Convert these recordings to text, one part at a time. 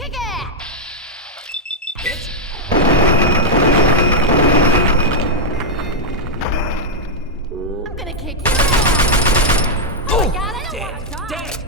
Kick it! Hit. I'm gonna kick your ass! Oh my god, I don't Dead. wanna die! Dead.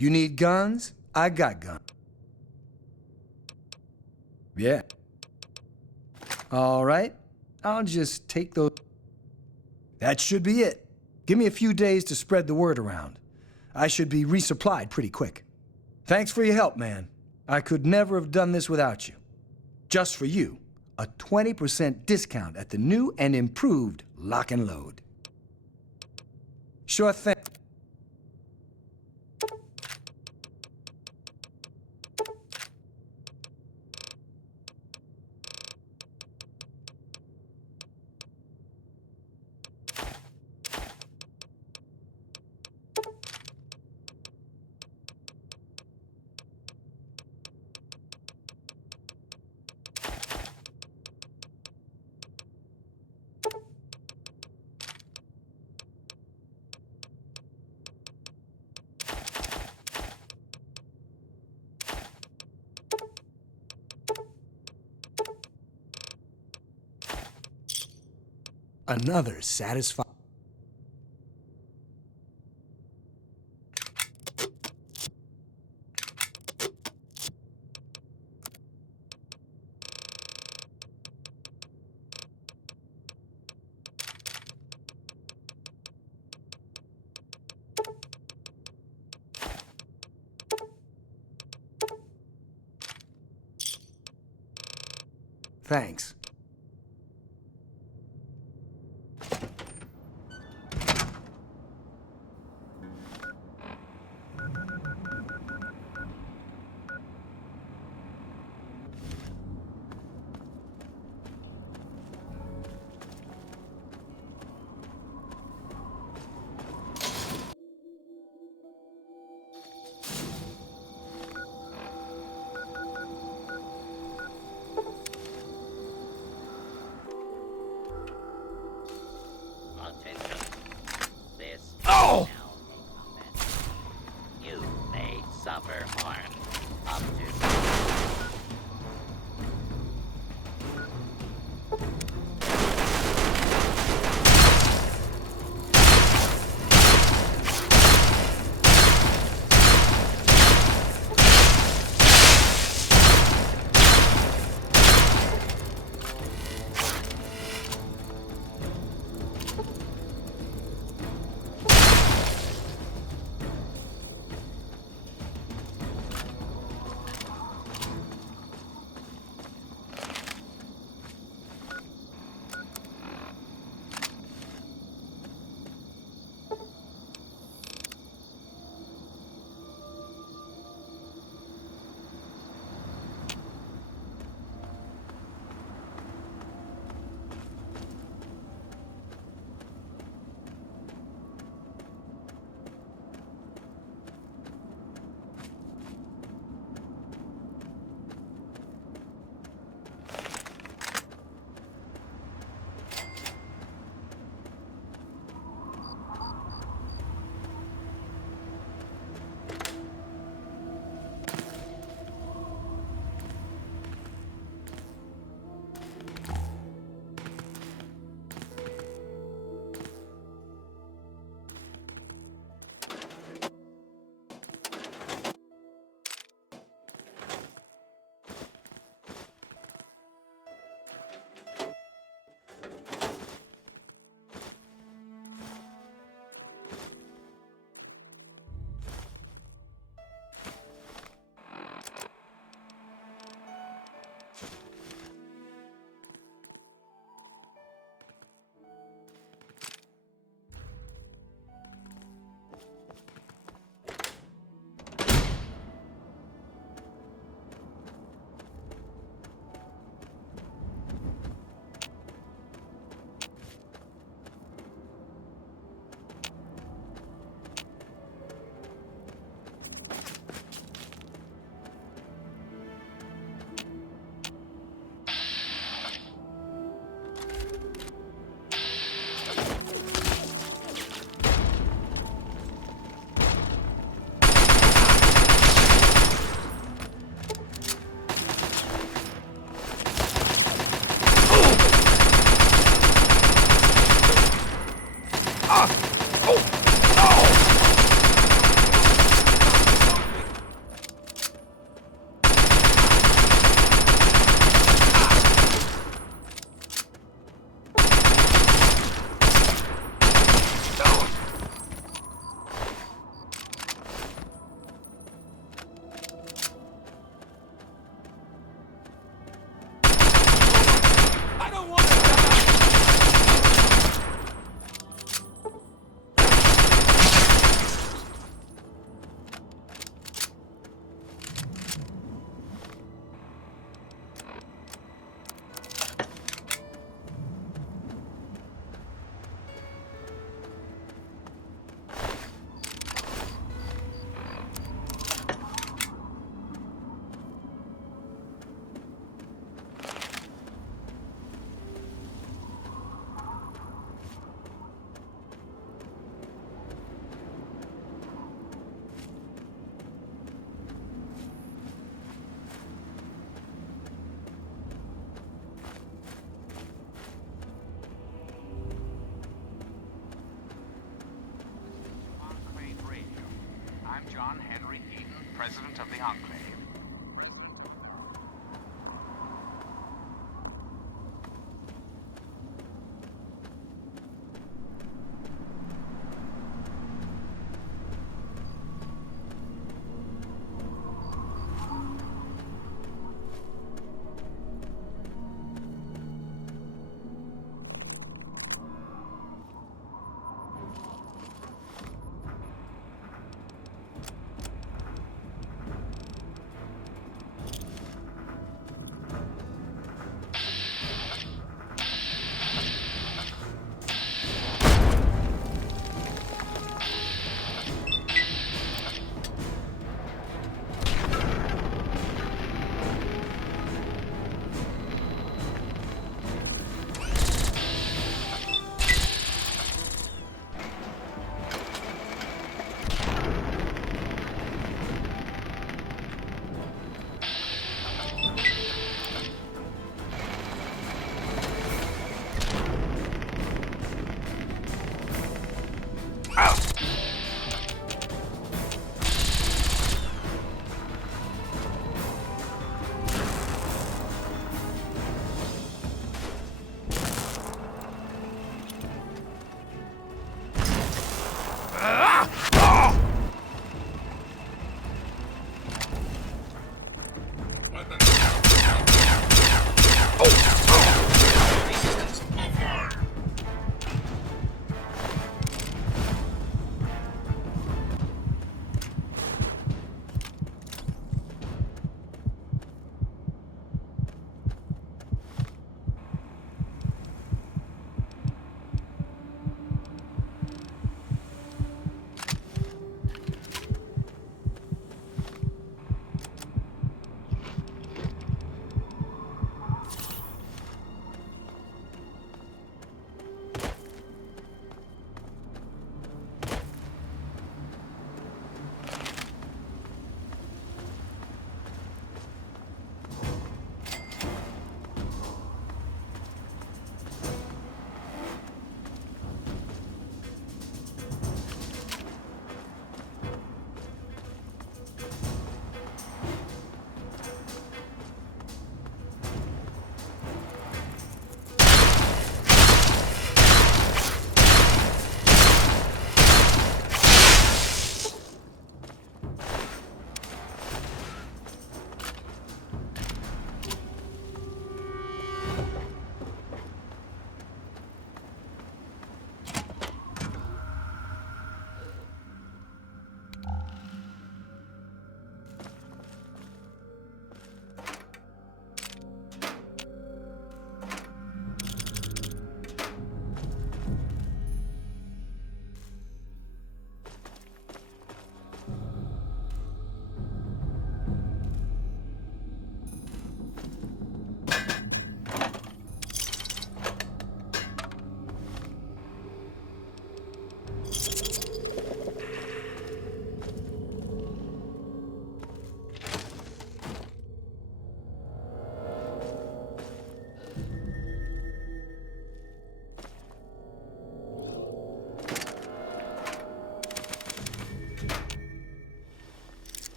You need guns? I got guns. Yeah. All right. I'll just take those. That should be it. Give me a few days to spread the word around. I should be resupplied pretty quick. Thanks for your help, man. I could never have done this without you. Just for you, a 20% discount at the new and improved Lock and Load. Sure thing. Another satisfying. Thanks. of the Enclave.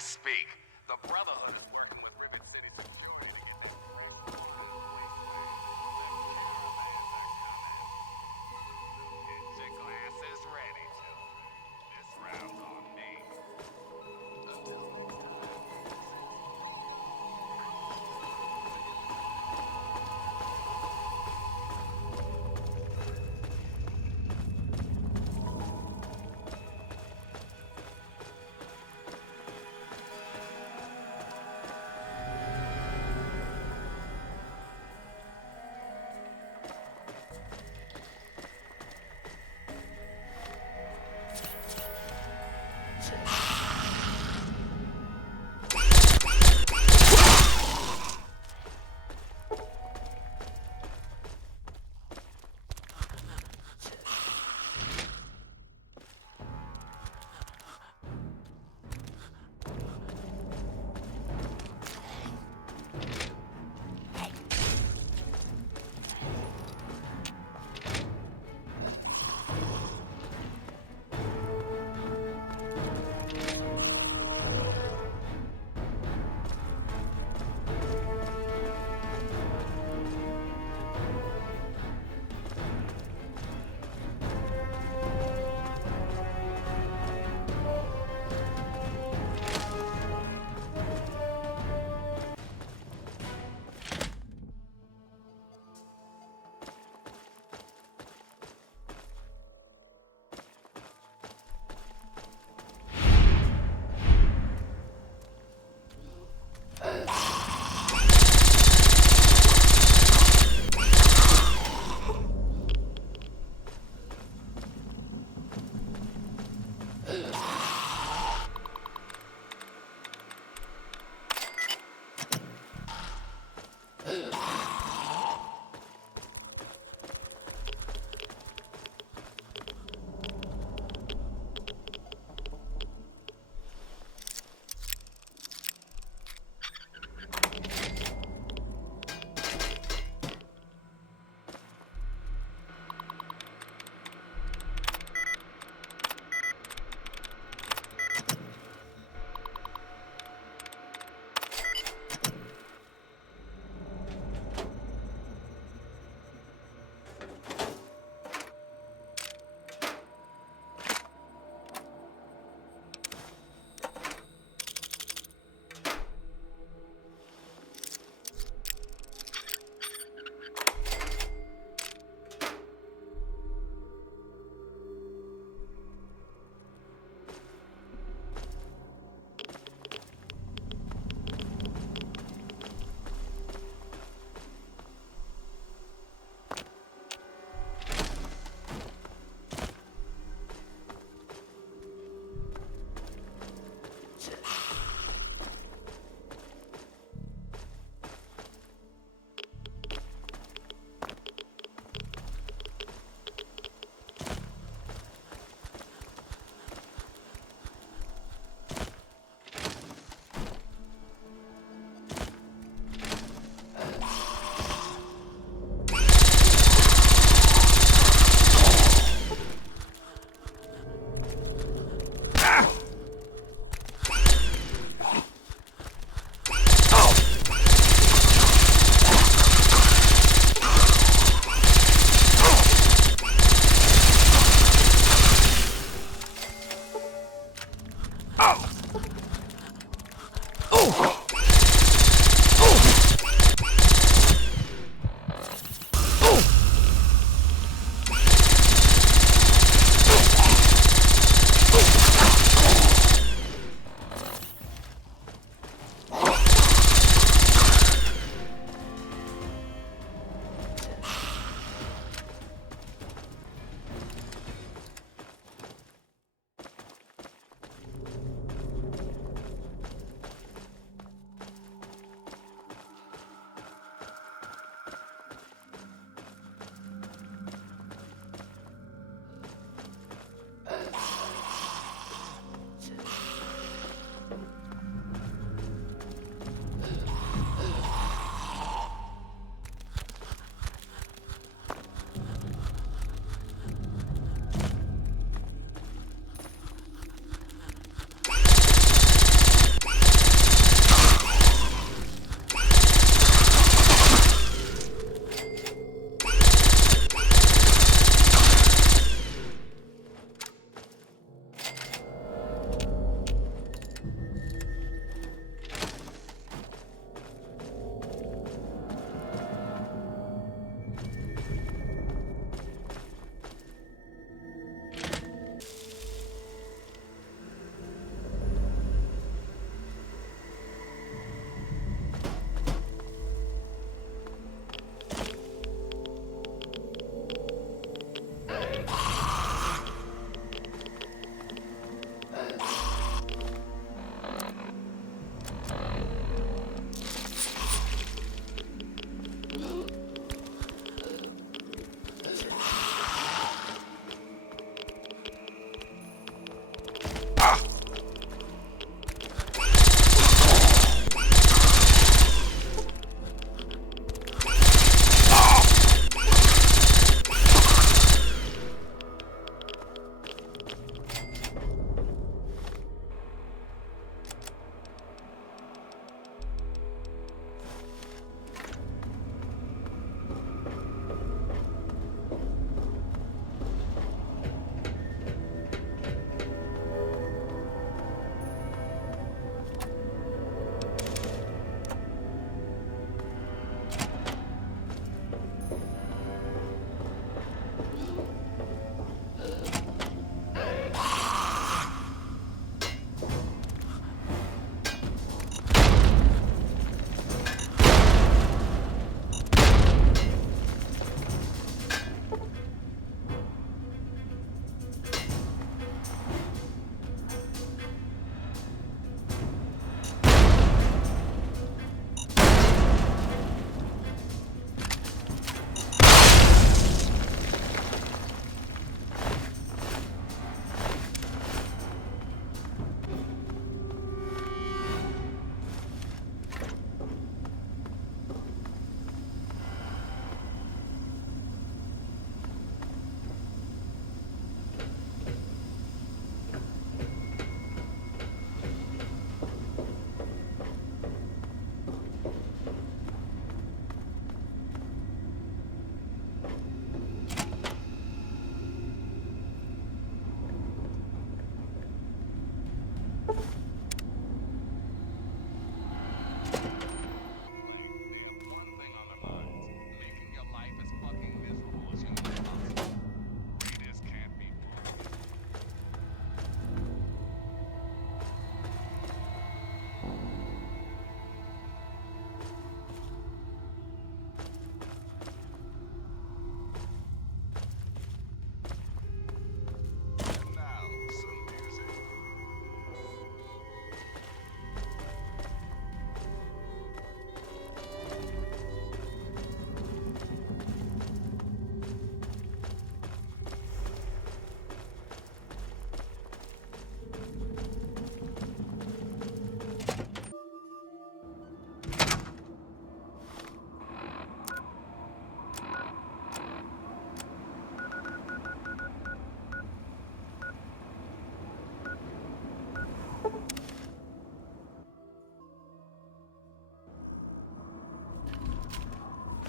speak. The Brotherhood is working with Rivet City's security to get this Get your glasses ready, children. This round's on me.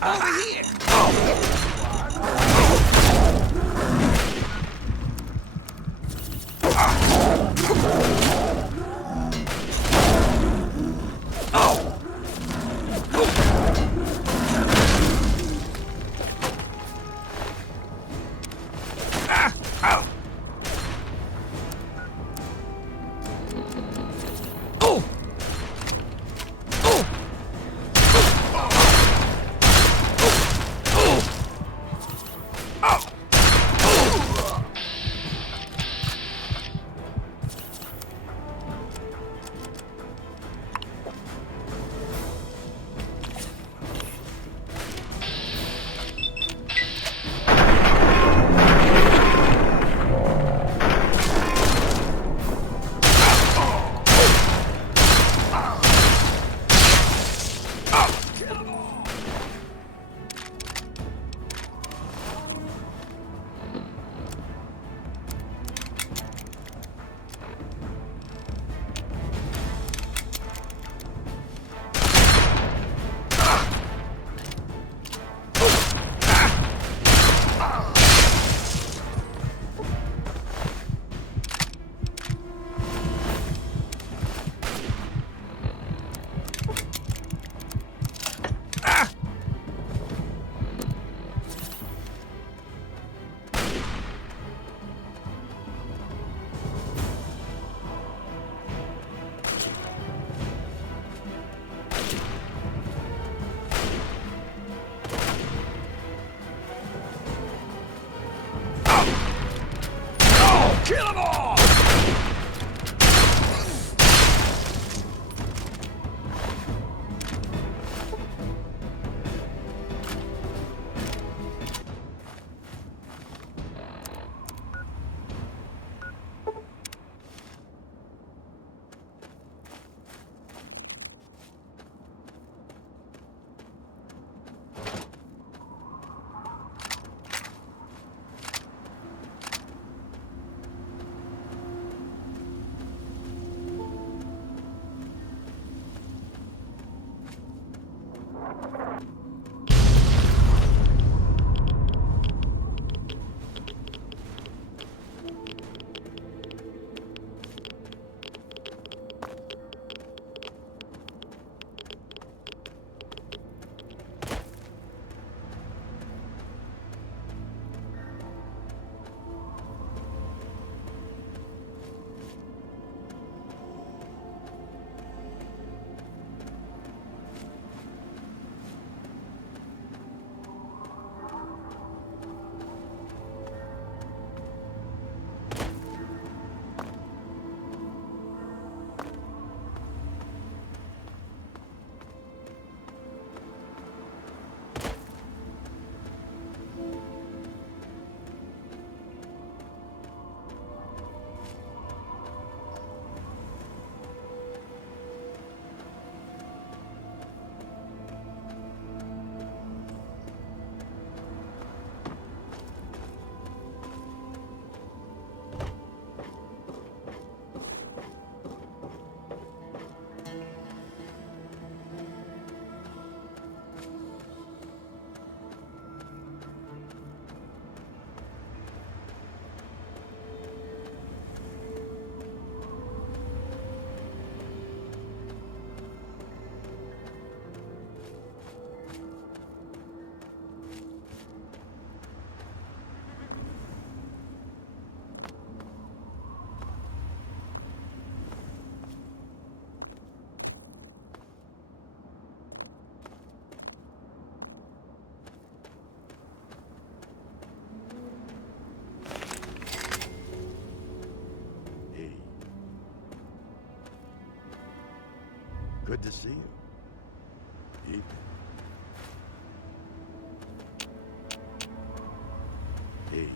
Over here! Kill them all! Good to see you. Ethan. Hey.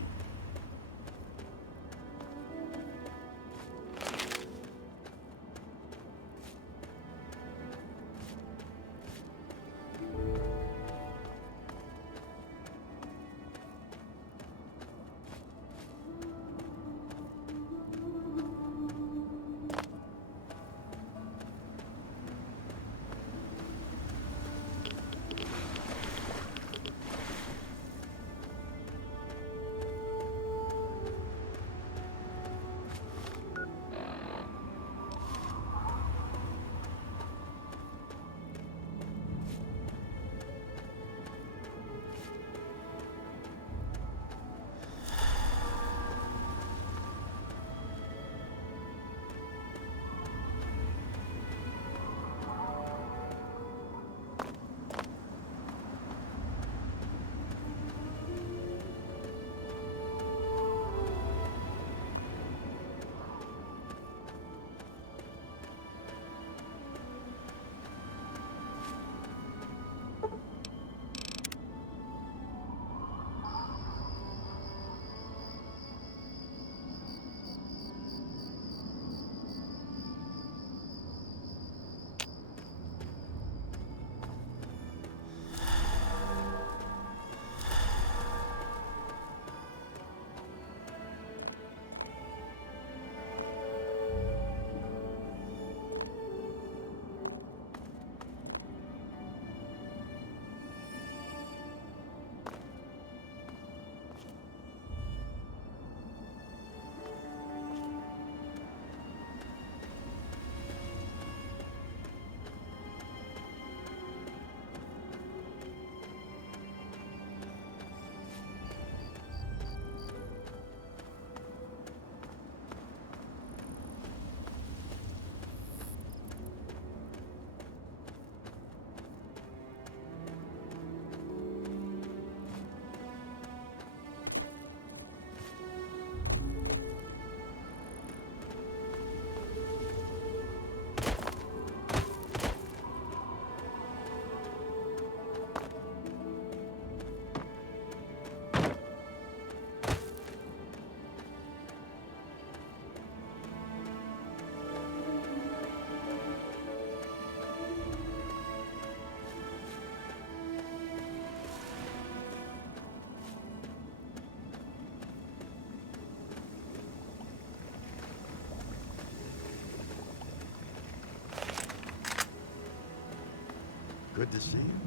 Good to see you.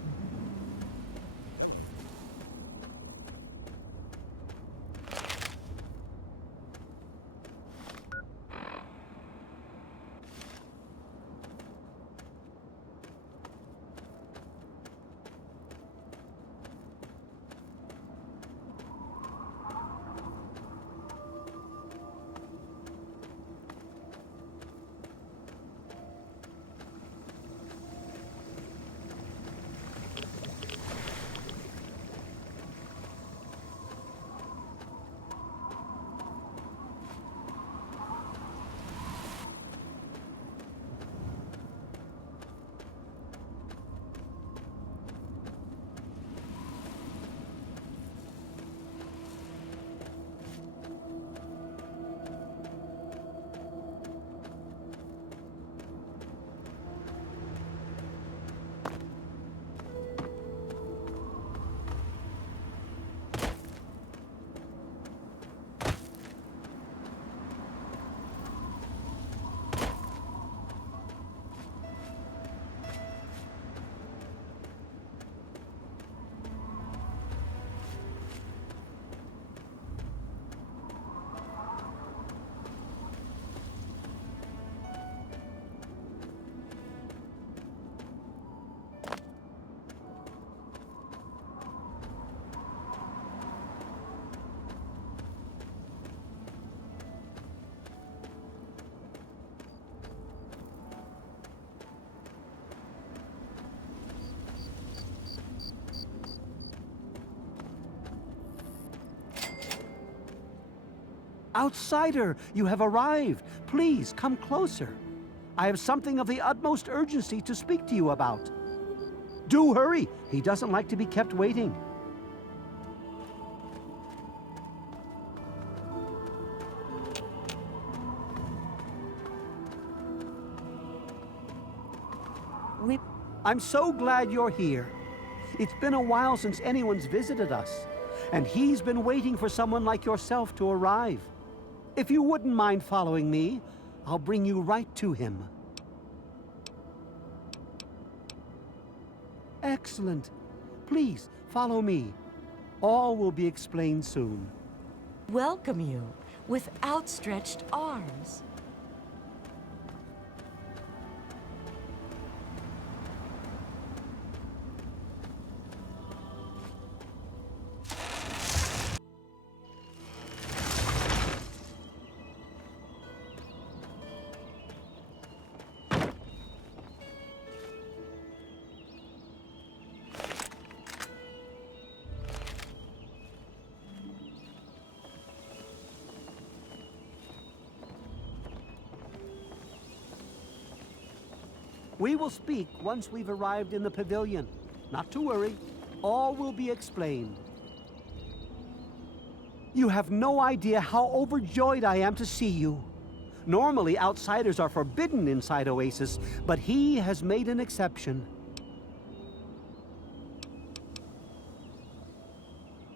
Outsider, you have arrived. Please, come closer. I have something of the utmost urgency to speak to you about. Do hurry. He doesn't like to be kept waiting. I'm so glad you're here. It's been a while since anyone's visited us, and he's been waiting for someone like yourself to arrive. If you wouldn't mind following me, I'll bring you right to him. Excellent. Please, follow me. All will be explained soon. Welcome you with outstretched arms. We will speak once we've arrived in the pavilion. Not to worry. All will be explained. You have no idea how overjoyed I am to see you. Normally, outsiders are forbidden inside Oasis, but he has made an exception.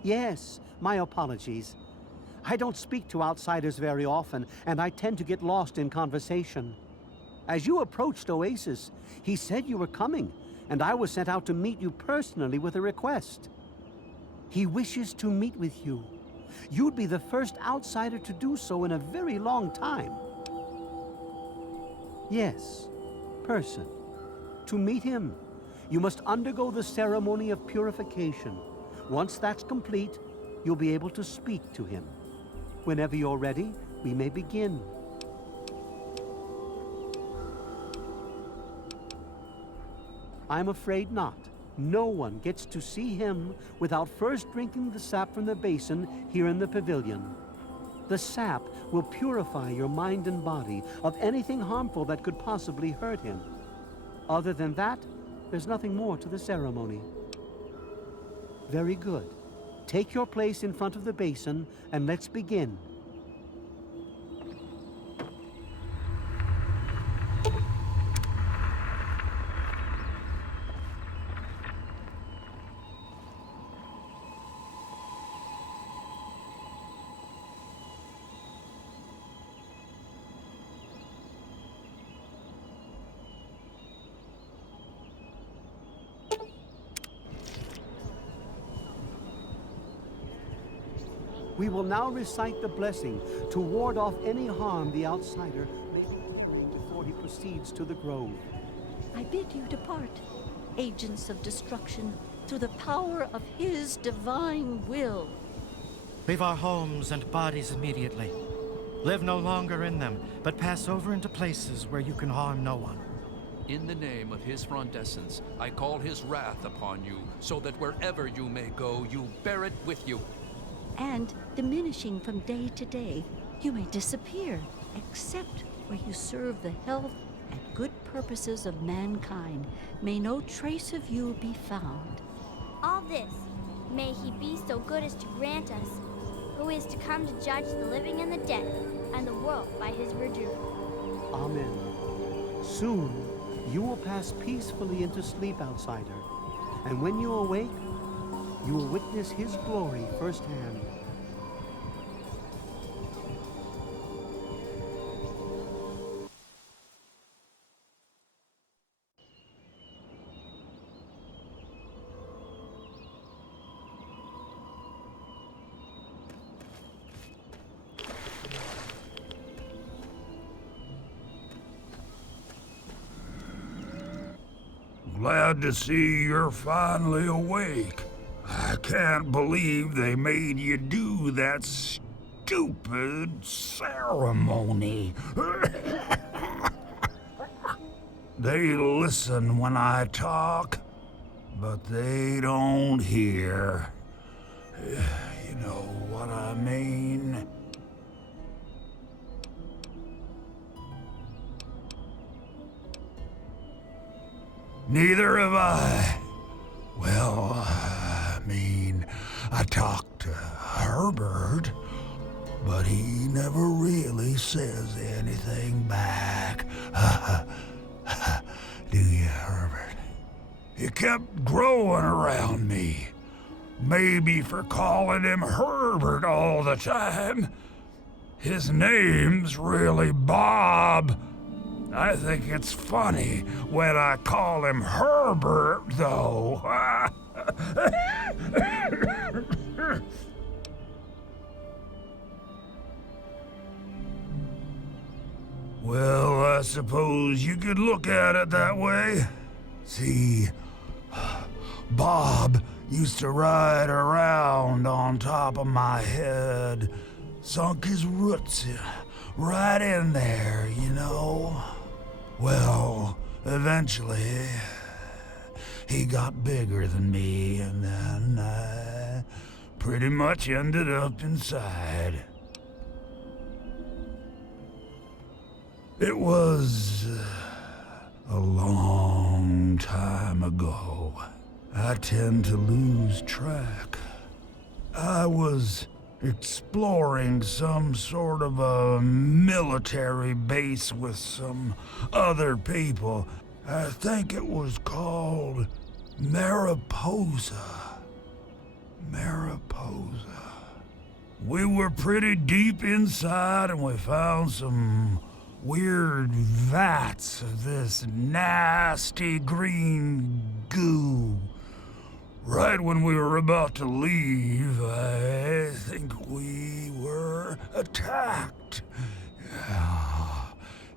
Yes, my apologies. I don't speak to outsiders very often, and I tend to get lost in conversation. As you approached Oasis, he said you were coming, and I was sent out to meet you personally with a request. He wishes to meet with you. You'd be the first outsider to do so in a very long time. Yes, person. To meet him, you must undergo the ceremony of purification. Once that's complete, you'll be able to speak to him. Whenever you're ready, we may begin. I'm afraid not. No one gets to see him without first drinking the sap from the basin here in the pavilion. The sap will purify your mind and body of anything harmful that could possibly hurt him. Other than that, there's nothing more to the ceremony. Very good. Take your place in front of the basin and let's begin. We will now recite the blessing to ward off any harm the outsider may bring before he proceeds to the grove. I bid you depart, agents of destruction, through the power of his divine will. Leave our homes and bodies immediately. Live no longer in them, but pass over into places where you can harm no one. In the name of his frondescence, I call his wrath upon you, so that wherever you may go, you bear it with you. And, diminishing from day to day, you may disappear, except where you serve the health and good purposes of mankind. May no trace of you be found. All this, may he be so good as to grant us, who is to come to judge the living and the dead, and the world by his verdure. Amen. Soon, you will pass peacefully into sleep, outsider. And when you awake, you will witness his glory firsthand. Glad to see you're finally awake. I can't believe they made you do that stupid ceremony. They listen when I talk, but they don't hear. You know what I mean? Neither have I. Well, I mean, I talked to Herbert, but he never really says anything back. Do you, Herbert? He kept growing around me. Maybe for calling him Herbert all the time. His name's really Bob. I think it's funny when I call him Herbert, though. Well, I suppose you could look at it that way. See, Bob used to ride around on top of my head, sunk his roots right in there, you know. Well, eventually, he got bigger than me, and then I pretty much ended up inside. It was a long time ago. I tend to lose track. I was exploring some sort of a military base with some other people. I think it was called Mariposa. Mariposa. We were pretty deep inside and we found some weird vats of this nasty green goo. Right when we were about to leave, I think we were attacked.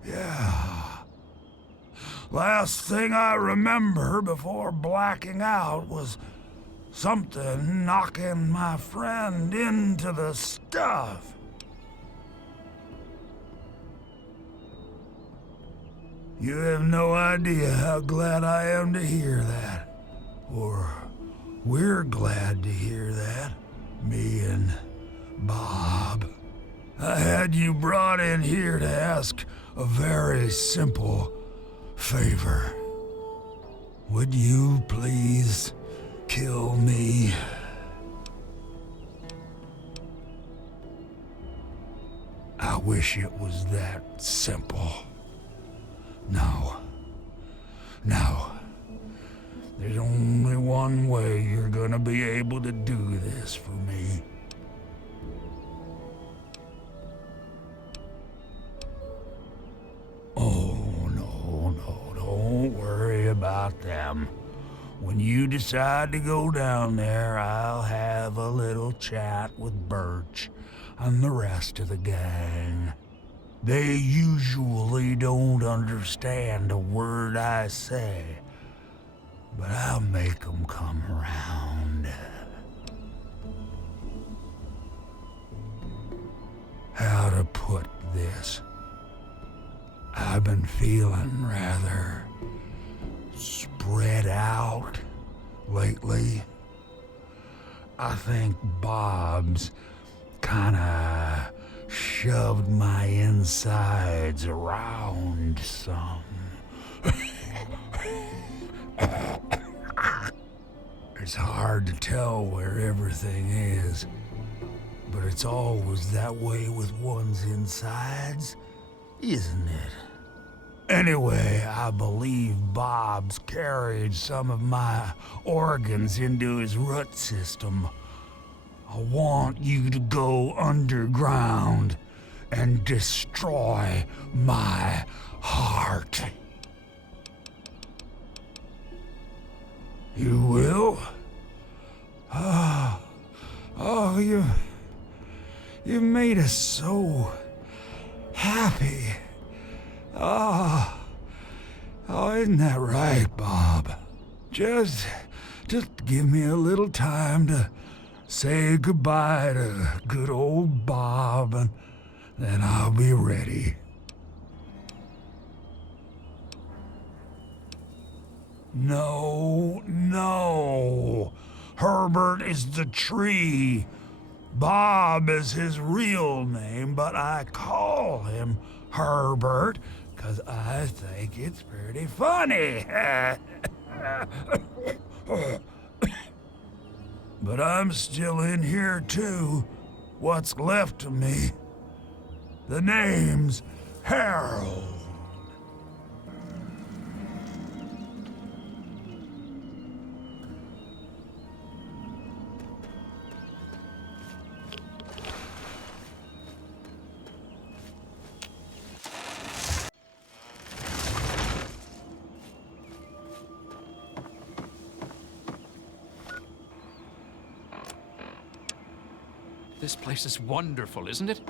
Yeah. Last thing I remember before blacking out was something knocking my friend into the stuff. You have no idea how glad I am to hear that. Or we're glad to hear that. Me and Bob. I had you brought in here to ask a very simple favor. Would you please kill me? I wish it was that simple. No. There's only one way you're gonna be able to do this for me. Oh, no, don't worry about them. when you decide to go down there, I'll have a little chat with Birch and the rest of the gang. They usually don't understand a word I say, but I'll make them come around. How to put this? I've been feeling rather spread out lately. I think Bob's kinda shoved my insides around some. It's hard to tell where everything is, but it's always that way with one's insides, isn't it? Anyway, I believe Bob's carried some of my organs into his root system. I want you to go underground and destroy my heart. You will? Oh, you made us so happy. Oh, isn't that right, Bob? Just give me a little time to say goodbye to good old Bob, and then I'll be ready. No. Herbert is the tree. Bob is his real name, but I call him Herbert because I think it's pretty funny. But I'm still in here too. What's left of me? The name's Harold. This place is wonderful, isn't it?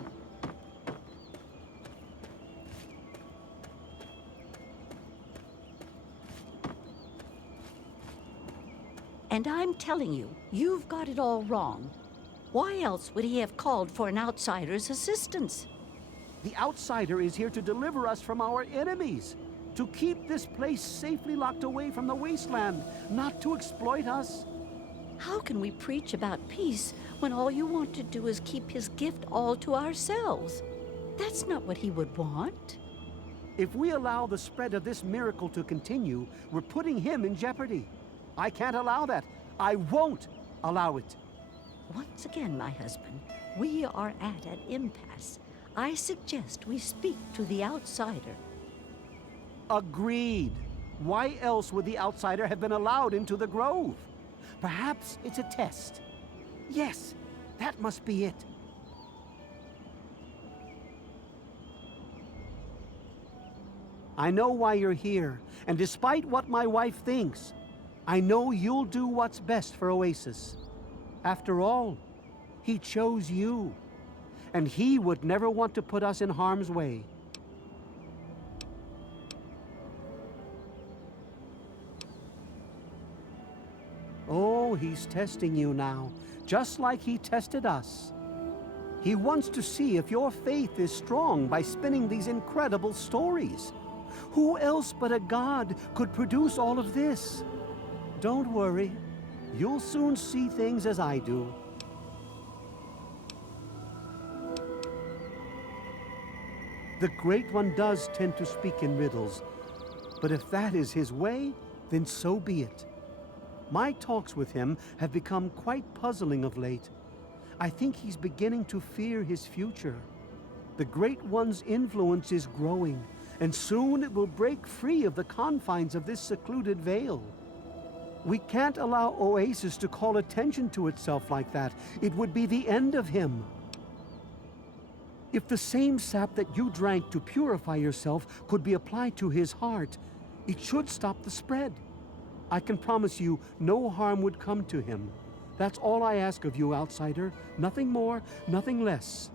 And I'm telling you, you've got it all wrong. Why else would he have called for an outsider's assistance? The outsider is here to deliver us from our enemies, to keep this place safely locked away from the wasteland, not to exploit us. How can we preach about peace when all you want to do is keep his gift all to ourselves? That's not what he would want. If we allow the spread of this miracle to continue, we're putting him in jeopardy. I can't allow that. I won't allow it. Once again, my husband, we are at an impasse. I suggest we speak to the outsider. Agreed. Why else would the outsider have been allowed into the grove? Perhaps it's a test. Yes, that must be it. I know why you're here, and despite what my wife thinks, I know you'll do what's best for Oasis. After all, he chose you, and he would never want to put us in harm's way. Oh, he's testing you now, just like he tested us. He wants to see if your faith is strong by spinning these incredible stories. Who else but a god could produce all of this? Don't worry, you'll soon see things as I do. The Great One does tend to speak in riddles, but if that is his way, then so be it. My talks with him have become quite puzzling of late. I think he's beginning to fear his future. The Great One's influence is growing, and soon it will break free of the confines of this secluded vale. We can't allow Oasis to call attention to itself like that. It would be the end of him. If the same sap that you drank to purify yourself could be applied to his heart, it should stop the spread. I can promise you no harm would come to him. That's all I ask of you, outsider. Nothing more, nothing less.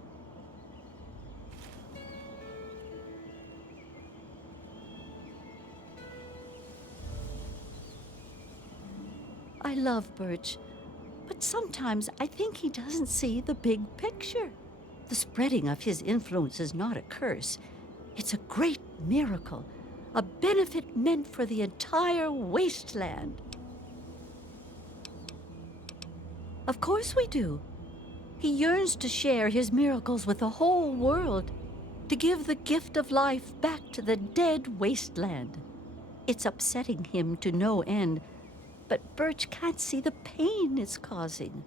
I love Birch, but sometimes I think he doesn't see the big picture. The spreading of his influence is not a curse. It's a great miracle, a benefit meant for the entire wasteland. Of course we do. He yearns to share his miracles with the whole world, to give the gift of life back to the dead wasteland. It's upsetting him to no end, but Birch can't see the pain it's causing.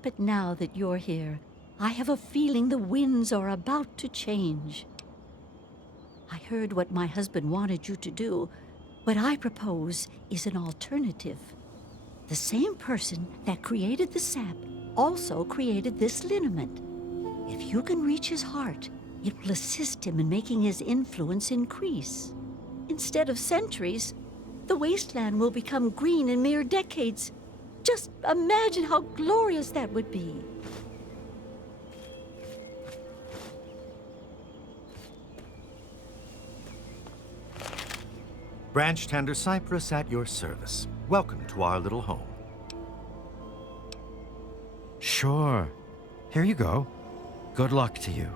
But now that you're here, I have a feeling the winds are about to change. I heard what my husband wanted you to do. What I propose is an alternative. The same person that created the sap also created this liniment. If you can reach his heart, it will assist him in making his influence increase. Instead of centuries, the wasteland will become green in mere decades. Just imagine how glorious that would be. Branch Tender Cypress at your service. Welcome to our little home. Sure. Here you go. Good luck to you.